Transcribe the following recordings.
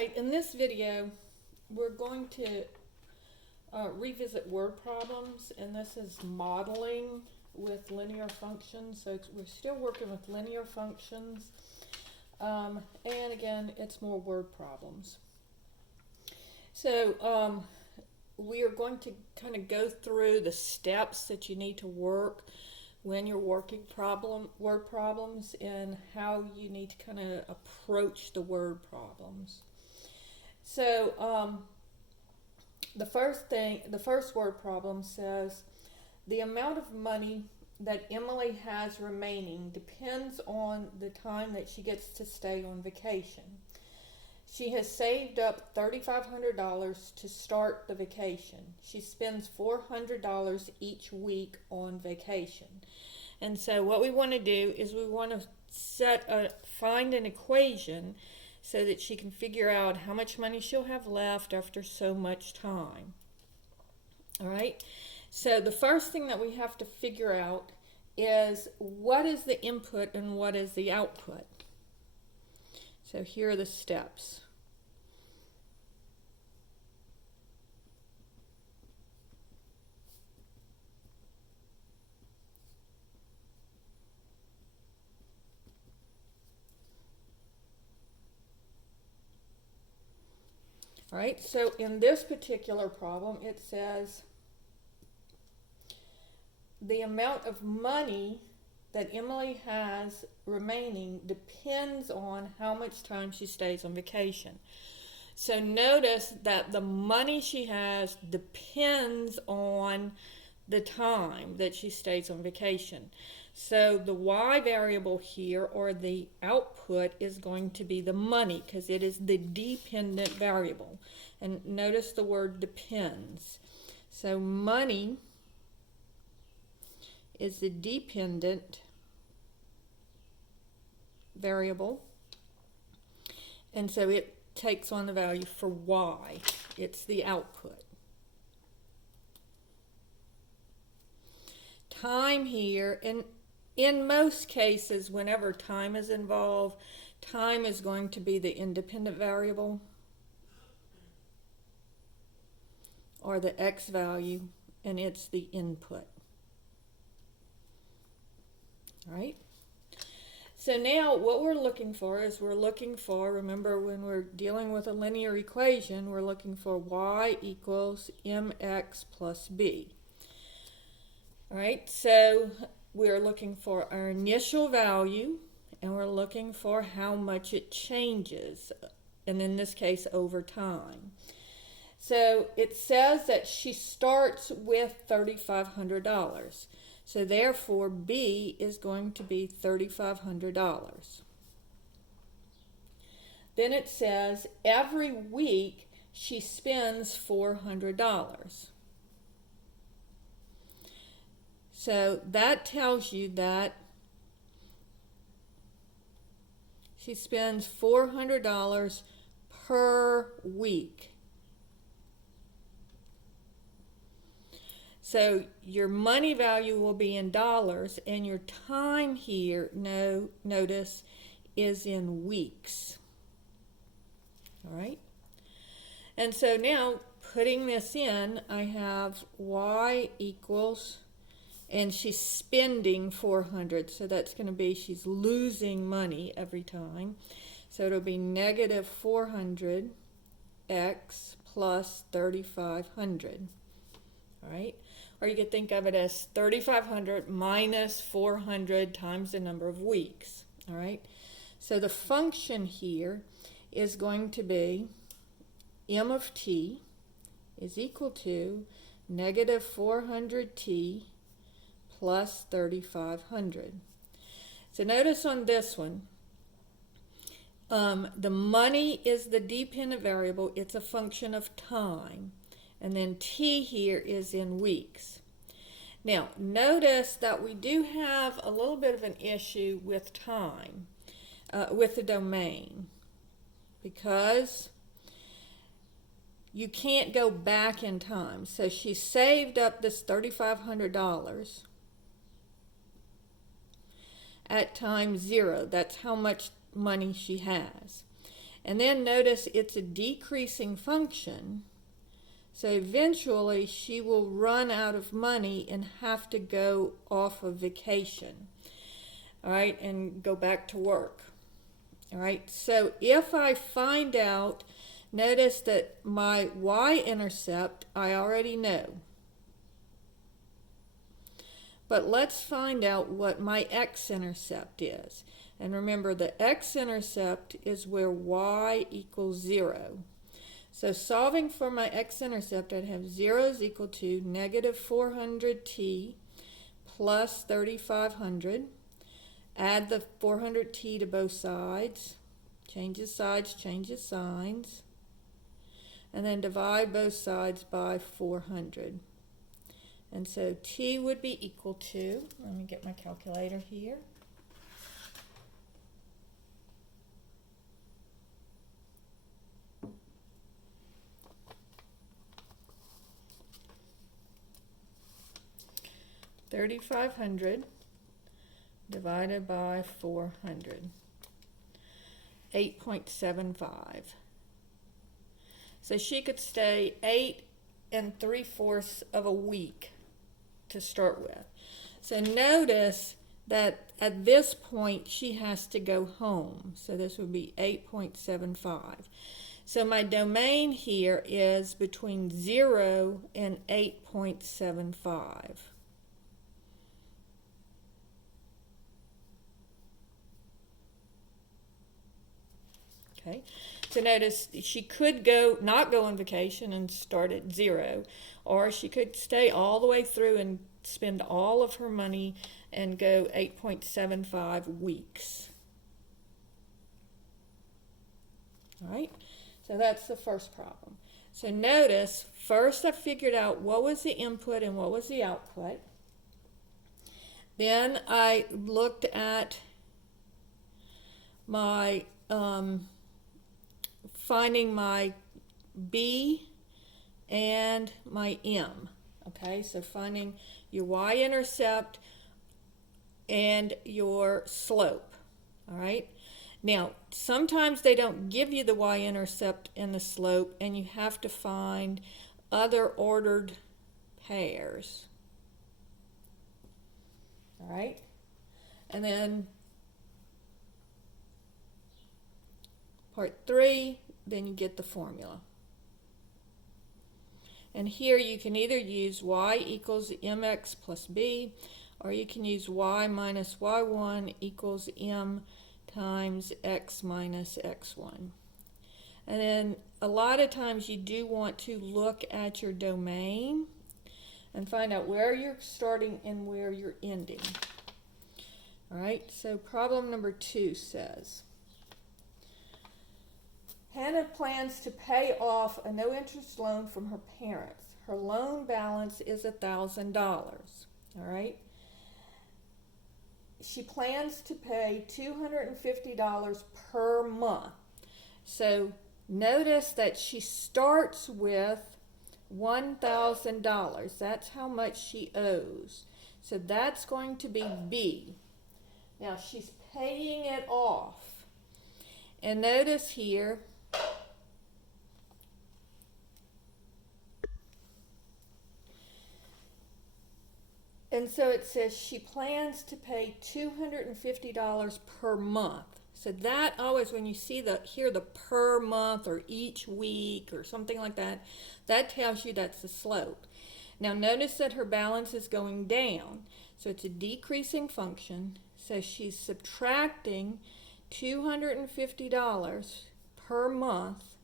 Alright, in this video, we're going to revisit word problems, and this is modeling with linear functions. So we're still working with linear functions, and again, it's more word problems. So we are going to kind of go through the steps that you need to work when you're working word problems, and how you need to kind of approach the word problems. So the first word problem says, the amount of money that Emily has remaining depends on the time that she gets to stay on vacation. She has saved up $3,500 to start the vacation. She spends $400 each week on vacation. And so what we want to do is we want to find an equation so that she can figure out how much money she'll have left after so much time. All right? So the first thing that we have to figure out is what is the input and what is the output. So here are the steps. All right, so in this particular problem, it says the amount of money that Emily has remaining depends on how much time she stays on vacation. So notice that the money she has depends on the time that she stays on vacation. So the y variable here, or the output, is going to be the money, because it is the dependent variable. And notice the word depends. So money is the dependent variable, and so it takes on the value for y. It's the output. Time here, and in most cases, whenever time is involved, time is going to be the independent variable, or the x value, and it's the input. All right. So now what we're looking for is remember, when we're dealing with a linear equation, we're looking for y equals mx plus b. All right, so we're looking for our initial value, and we're looking for how much it changes, and in this case, over time. So it says that she starts with $3,500. So therefore, B is going to be $3,500. Then it says every week she spends $400. So that tells you that she spends $400 per week. So your money value will be in dollars, and your time here, notice, is in weeks. All right? And so now, putting this in, I have y equals, and she's spending 400, so that's going to be, she's losing money every time. So it'll be negative 400 x plus 3,500. All right? Or you could think of it as 3,500 minus 400 times the number of weeks. All right? So the function here is going to be m of t is equal to negative 400t plus 3,500. So notice on this one, the money is the dependent variable. It's a function of time. And then t here is in weeks. Now, notice that we do have a little bit of an issue with time, with the domain, because you can't go back in time. So she saved up this $3,500 at time 0. That's how much money she has. And then notice it's a decreasing function. So eventually she will run out of money and have to go off of vacation. All right, and go back to work. All right, so if I find out, notice that my y-intercept I already know. But let's find out what my x-intercept is. And remember, the x-intercept is where y equals 0. So solving for my x-intercept, I'd have 0 is equal to negative 400t plus 3500. Add the 400t to both sides. Changes sides, changes signs. And then divide both sides by 400. And so t would be equal to, let me get my calculator here. $3,500 divided by 400. 8.75. So she could stay 8 3/4 of a week to start with. So notice that at this point she has to go home. So this would be 8.75. So my domain here is between 0 and 8.75. Okay, so notice she could not go on vacation and start at 0, or she could stay all the way through and spend all of her money and go 8.75 weeks. All right, so that's the first problem. So notice, first I figured out what was the input and what was the output. Then I looked at my finding my B and my M. Okay, so finding your y-intercept and your slope. All right. Now, sometimes they don't give you the y-intercept and the slope, and you have to find other ordered pairs. All right. And then part 3, then you get the formula. And here you can either use y equals mx plus b, or you can use y minus y1 equals m times x minus x1. And then a lot of times you do want to look at your domain and find out where you're starting and where you're ending. All right, so problem number 2 says, Hannah plans to pay off a no-interest loan from her parents. Her loan balance is $1,000. All right. She plans to pay $250 per month. So notice that she starts with $1,000. That's how much she owes. So that's going to be B. Now she's paying it off. And notice here, and so it says she plans to pay $250 per month. So that always, when you see here the per month or each week or something like that, that tells you that's the slope. Now notice that her balance is going down. So it's a decreasing function. So she's subtracting $250 per month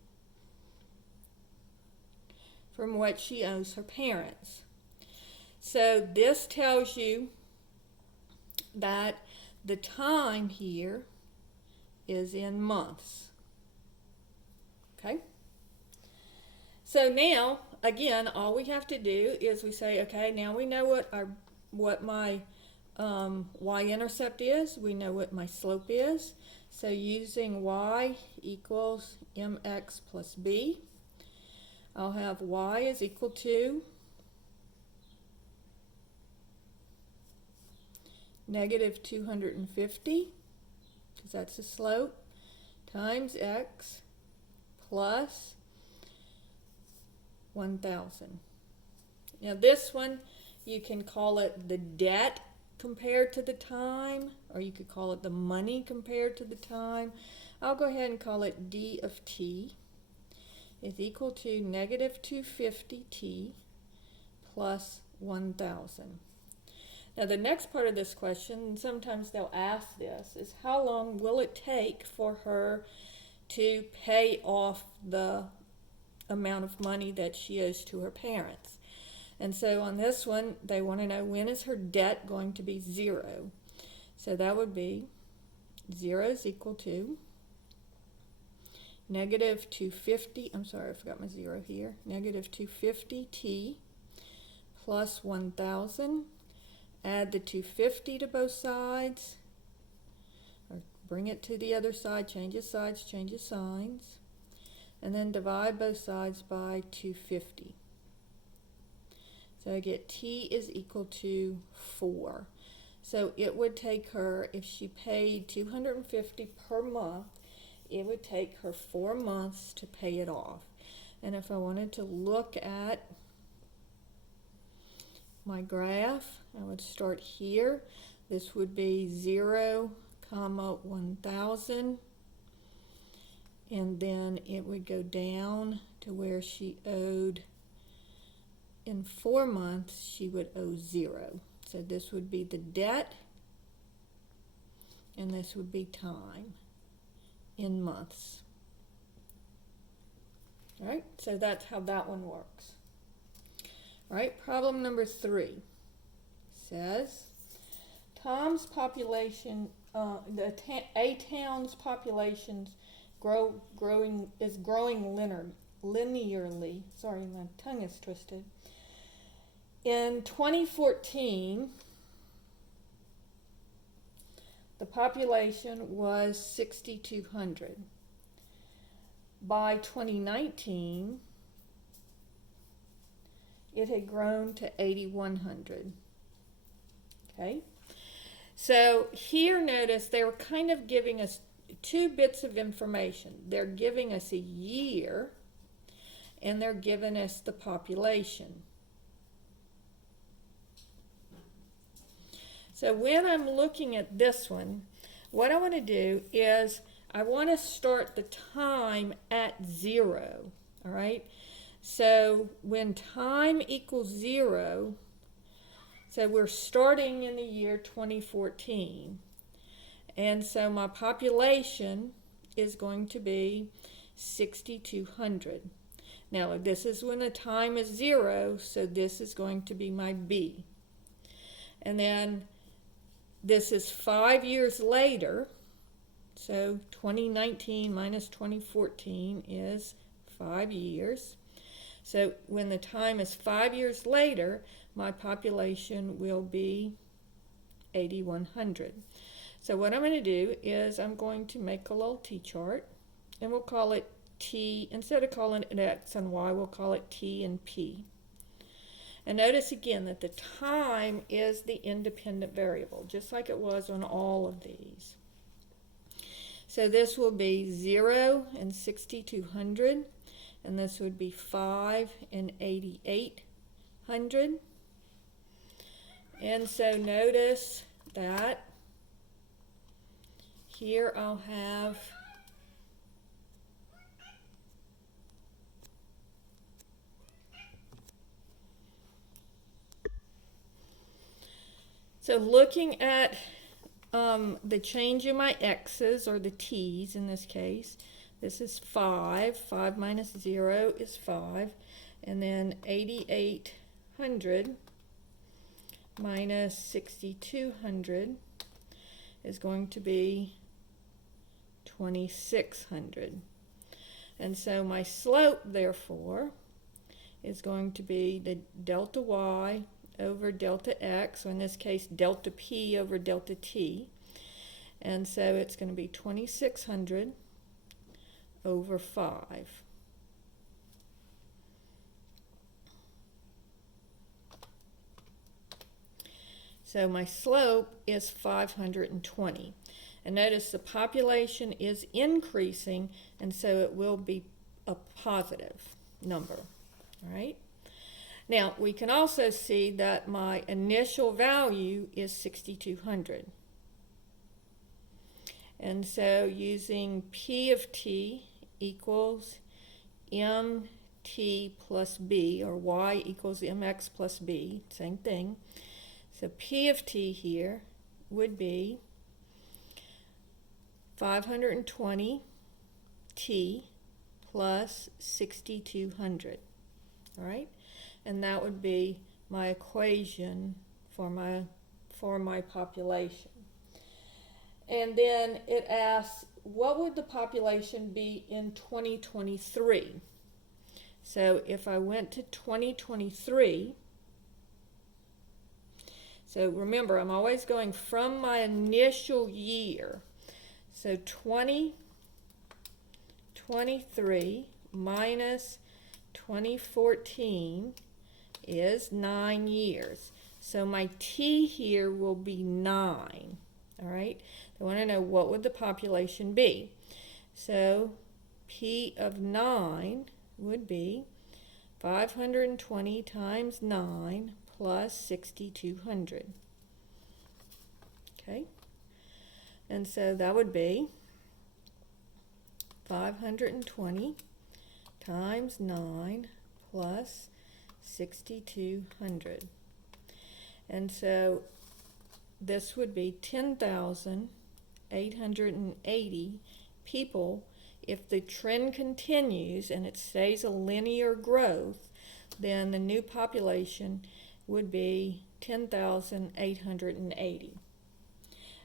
from what she owes her parents. So this tells you that the time here is in months. Okay? So now, again, all we have to do is we say, okay, now we know what my y-intercept is. We know what my slope is. So using y equals mx plus b, I'll have y is equal to -250, because that's the slope, times x plus 1,000. Now this one, you can call it the debt compared to the time, or you could call it the money compared to the time. I'll go ahead and call it D of t is equal to negative 250t plus 1,000. Now the next part of this question, and sometimes they'll ask this, is how long will it take for her to pay off the amount of money that she owes to her parents? And so on this one, they want to know, when is her debt going to be 0? So that would be 0 is equal to negative 250, I'm sorry, I forgot my 0 here, negative 250t plus 1,000. Add the 250 to both sides, or bring it to the other side, changes sides, changes signs, and then divide both sides by 250. So I get t is equal to 4. So it would take her, if she paid $250 per month, it would take her 4 months to pay it off. And if I wanted to look at my graph, I would start here. This would be 0, 1,000, and then it would go down to where she owed, in 4 months, she would owe 0. So this would be the debt, and this would be time in months. All right, so that's how that one works. All right, problem number 3 says, Tom's population, a town's population is growing linearly. Sorry, my tongue is twisted. In 2014, the population was 6,200. By 2019, it had grown to 8,100. Okay, so here notice they were kind of giving us 2 bits of information. They're giving us a year, and they're giving us the population. So when I'm looking at this one, what I want to do is I want to start the time at 0, all right? So when time equals 0, so we're starting in the year 2014. And so my population is going to be 6,200. Now this is when the time is 0, so this is going to be my B. And then this is 5 years later, so 2019 minus 2014 is 5 years. So when the time is 5 years later, my population will be 8,100. So what I'm going to do is I'm going to make a little t-chart, and we'll call it T, instead of calling it X and Y, we'll call it T and P. And notice again that the time is the independent variable, just like it was on all of these. So this will be 0 and 6,200, and this would be 5 and 8,800. And so notice that here I'll have so looking at the change in my x's, or the t's in this case, this is 5. 5 minus 0 is 5. And then 8,800 minus 6,200 is going to be 2,600. And so my slope, therefore, is going to be the delta y over delta x, or in this case delta p over delta t. And so it's going to be 2,600 over 5. So my slope is 520. And notice the population is increasing, and so it will be a positive number, all right? Now, we can also see that my initial value is 6,200. And so using P of t equals mt plus b, or y equals mx plus b, same thing. So P of t here would be 520 t plus 6,200, all right? And that would be my equation for my population. And then it asks, what would the population be in 2023? So if I went to 2023, so remember, I'm always going from my initial year. So 2023 minus 2014 is 9 years. So my t here will be 9. All right. I want to know what would the population be. So P of 9 would be 520 times 9 plus 6,200. Okay. And so that would be 520 times 9 plus 6,200. And so this would be 10,880 people. If the trend continues and it stays a linear growth, then the new population would be 10,880.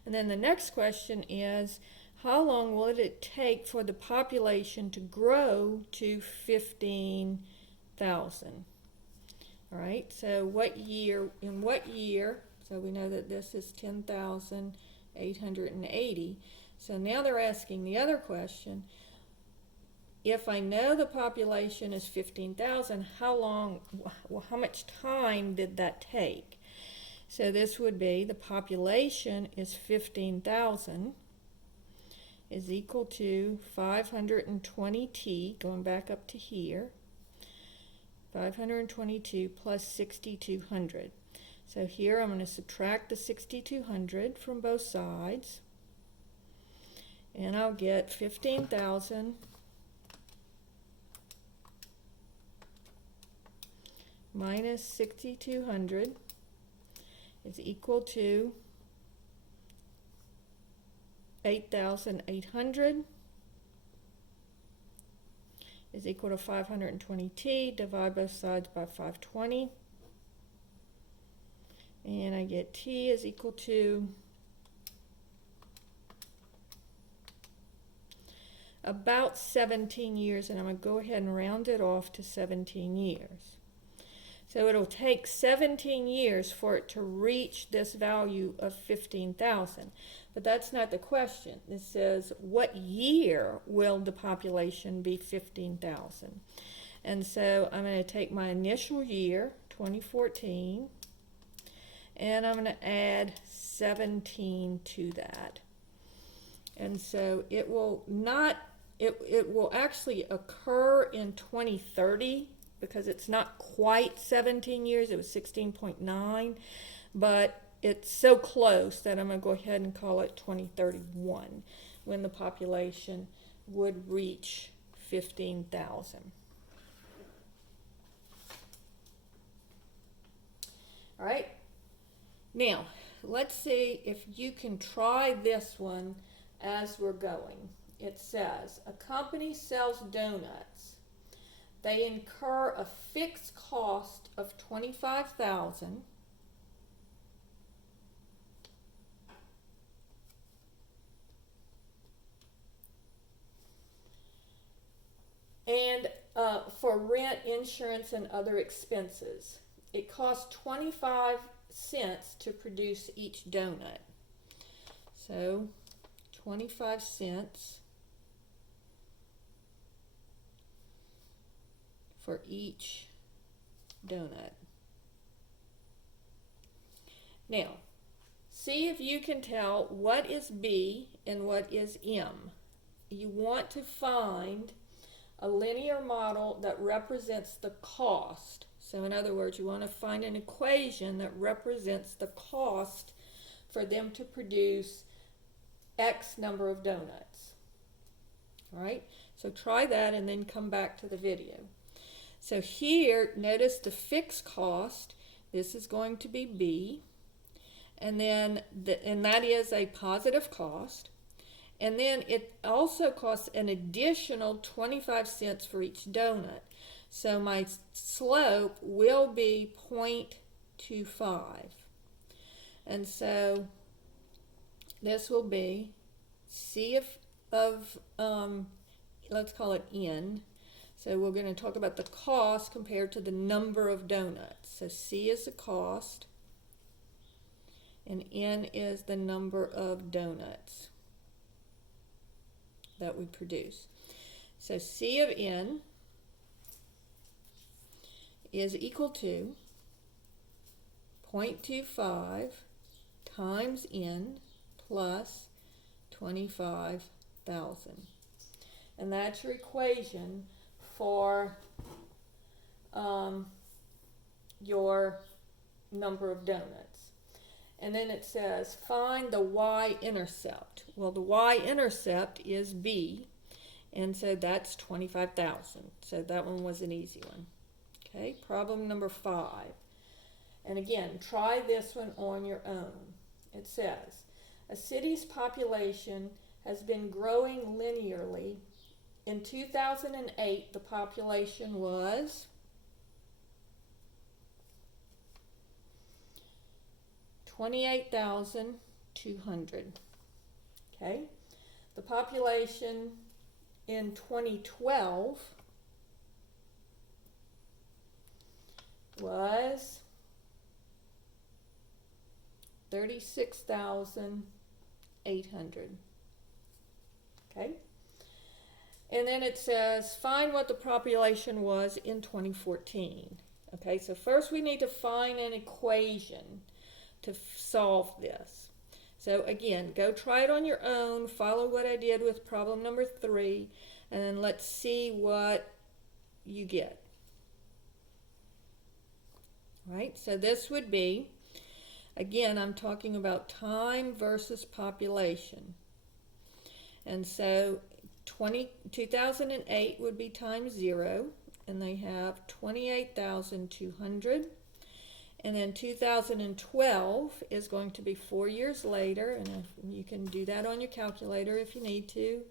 And then the next question is, how long will it take for the population to grow to 15,000? All right, so in what year, so we know that this is 10,880. So now they're asking the other question, if I know the population is 15,000, how much time did that take? So this would be, the population is 15,000 is equal to 520t, going back up to here, 522 plus 6,200. So here I'm going to subtract the 6,200 from both sides, and I'll get 15,000 minus 6,200 is equal to 8,800 is equal to 520t. Divide both sides by 520. And I get t is equal to about 17 years, and I'm going to go ahead and round it off to 17 years. So it'll take 17 years for it to reach this value of 15,000. But that's not the question. It says, what year will the population be 15,000? And so I'm going to take my initial year, 2014, and I'm going to add 17 to that. And so it will actually occur in 2030, because it's not quite 17 years, it was 16.9, but it's so close that I'm going to go ahead and call it 2031, when the population would reach 15,000. All right, now let's see if you can try this one as we're going. It says, a company sells donuts. They incur a fixed cost of $25,000. And for rent, insurance, and other expenses. It costs 25 cents to produce each donut. So 25 cents for each donut. Now, see if you can tell what is B and what is M. You want to find a linear model that represents the cost. So in other words, you want to find an equation that represents the cost for them to produce X number of donuts. All right, so try that and then come back to the video. So here, notice the fixed cost. This is going to be B, and then and that is a positive cost. And then it also costs an additional 25 cents for each donut. So my slope will be 0.25. And so this will be C of let's call it N. So we're going to talk about the cost compared to the number of donuts. So C is the cost, and N is the number of donuts that we produce. So C of N is equal to 0.25 times N plus 25,000. And that's your equation for your number of donuts. And then it says find the y-intercept. Well, the y-intercept is B, and so that's 25,000. So that one was an easy one. Okay, problem number 5. And again, try this one on your own. It says a city's population has been growing linearly. In 2008, the population was 28,200. Okay, the population in 2012 was 36,800. Okay. And then it says, find what the population was in 2014. Okay, so first we need to find an equation to solve this. So again, go try it on your own, follow what I did with problem number 3, and then let's see what you get. All right, so this would be, again, I'm talking about time versus population. And so 2008 would be times 0, and they have 28,200. And then 2012 is going to be 4 years later, and you can do that on your calculator if you need to.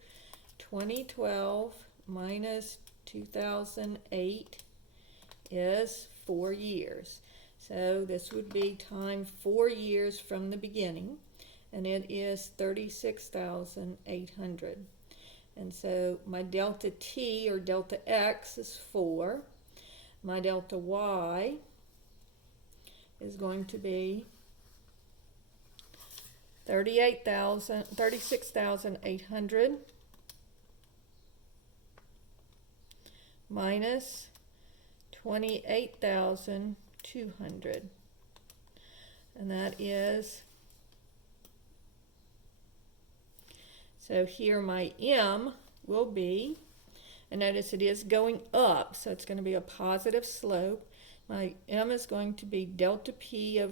2012 minus 2008 is 4 years. So this would be time 4 years from the beginning, and it is 36,800. And so my delta t, or delta x, is 4. My delta y is going to be 36,800 minus 28,200. And that is, so here my m will be, and notice it is going up, so it's going to be a positive slope. My m is going to be delta p over